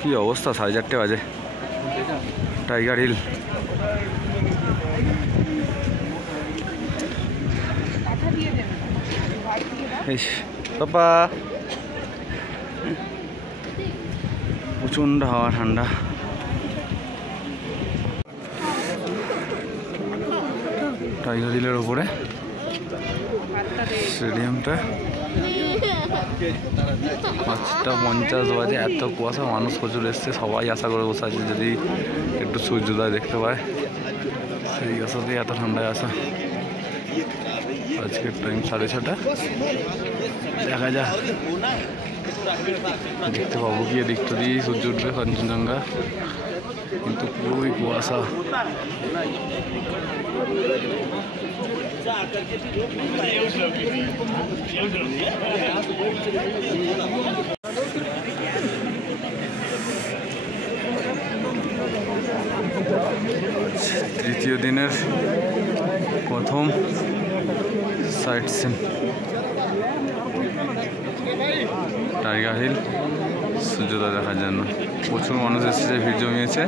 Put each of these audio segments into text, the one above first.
কি অবস্থা, 4:30 বাজে। টাইগার হিল পাপা, প্রচন্ড হাওয়া, ঠান্ডা। টাইগার হিলের উপরে স্টেডিয়ামটা। 5:50 বাজে, এত কুয়াশা, মানুষ প্রচুর এসছে, সবাই আশা করে বসে আছে যদি একটু সূর্যোদয় দেখতে পায়। সেই আশাতেই এত ঠান্ডায় আসা। আজকের টাইম 6:30। দেখা যাক দেখতে পাবো গিয়ে, দিকটা দিয়ে সূর্য উঠবে, কাঞ্চনজঙ্ঘা, কিন্তু পুরোই কুয়াশা। তৃতীয় দিনের প্রথম সাইট সিন টাইগার হিল সূর্যোদয় দেখার জন্য। প্রচুর মানুষ এসেছে, ভিড় জমিয়েছে,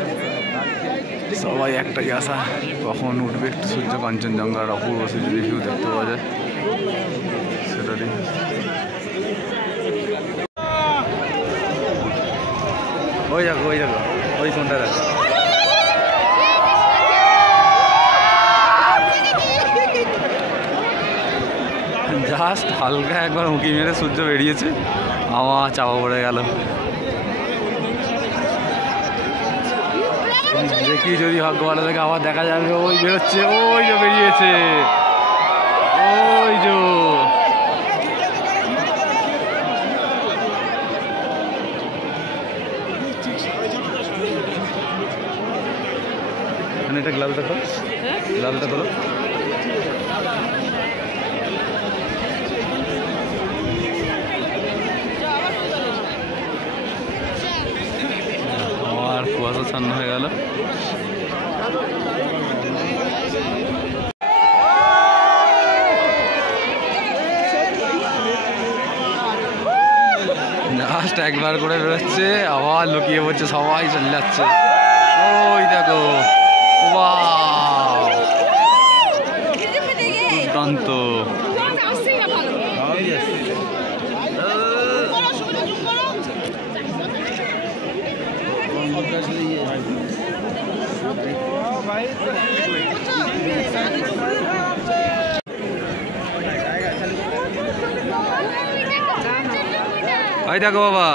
সবাই একটাই আশা কখন উঠবে একটু সূর্য, কাঞ্চনজঙ্ঘার অপূর্ব সূর্য ভিউ দেখতে পাওয়া যায় সেটারই। ওই দেখো, ওই দেখো, ওই কোনটা দেখো, জাস্ট হালকা একবার উঁকি মেরে সূর্য বেরিয়েছে, আমার চাপা পড়ে গেল। দেখি যদি ভাগ্য ভালো থাকে আবার দেখা যাবে। ওই বেরোচ্ছে, ওই যে বেরিয়েছে, ওই যে এটা গ্লাভটা খোলো, গ্লাভটা খোলো। আর কুয়াশা ছান্ন হয়ে গেল। জাস্ট একবার করে বেরোচ্ছে, আবার লুকিয়ে পড়ছে, সবাই চলে যাচ্ছে। ওই দেখো, ওয়াও, দুর্দান্ত। এই দেখো বাবা,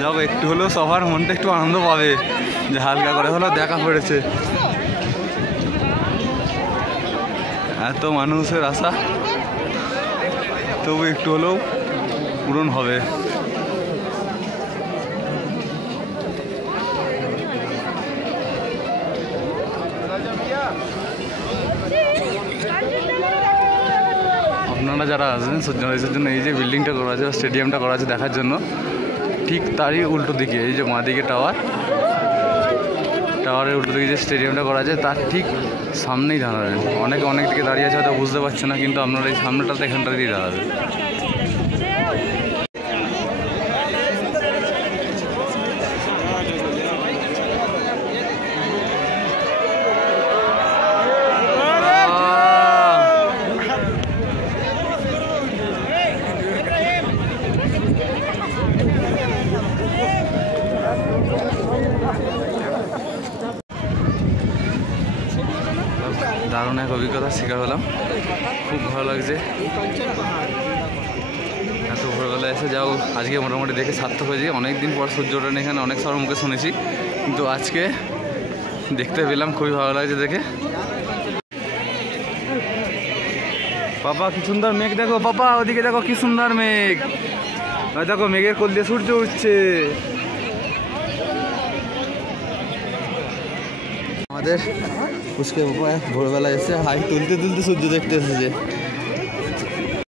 যাও একটু হলেও সবার মনটা একটু আনন্দ পাবে যে হালকা করে হলেও দেখা পড়েছে। এত মানুষের আশা, তবু একটু হলেও পূরণ হবে। আপনারা যারা আসবেন সূর্যোদয়ের জন্য, এই যে বিল্ডিংটা করা আছে, স্টেডিয়ামটা করা আছে দেখার জন্য, ঠিক তারই উল্টো দিকে এই যে মা দিকে টাওয়ারের উল্টো দিকে যে স্টেডিয়ামটা করা আছে তার ঠিক সামনেই দাঁড়াবেন। অনেকে অনেক দিকে দাঁড়িয়ে আছে, হয়তো বুঝতে পারছে না, কিন্তু আপনারা এই সামনেটাতে এখানটাতেই দাঁড়াবেন। দারুণ এক অভিজ্ঞতার শিকার হলাম, খুব ভালো লাগছে। এত ভোরবেলা ভোরবেলা এসে যাও আজকে মোটামুটি দেখে সার্থক হয়েছে। অনেক দিন পর সূর্য ওঠেন এখানে, অনেক সবার মুখে শুনেছি, কিন্তু আজকে দেখতে পেলাম, খুবই ভালো লাগছে দেখে। পাপা কি সুন্দর মেঘ দেখো, পাপা ওদিকে দেখো কি সুন্দর মেঘ, দেখো মেঘের কোল দিয়ে সূর্য উঠছে। আমাদের পুষ্কে বাবা ভোরবেলা এসে হাই তুলতে তুলতে সূর্য দেখতে এসেছে।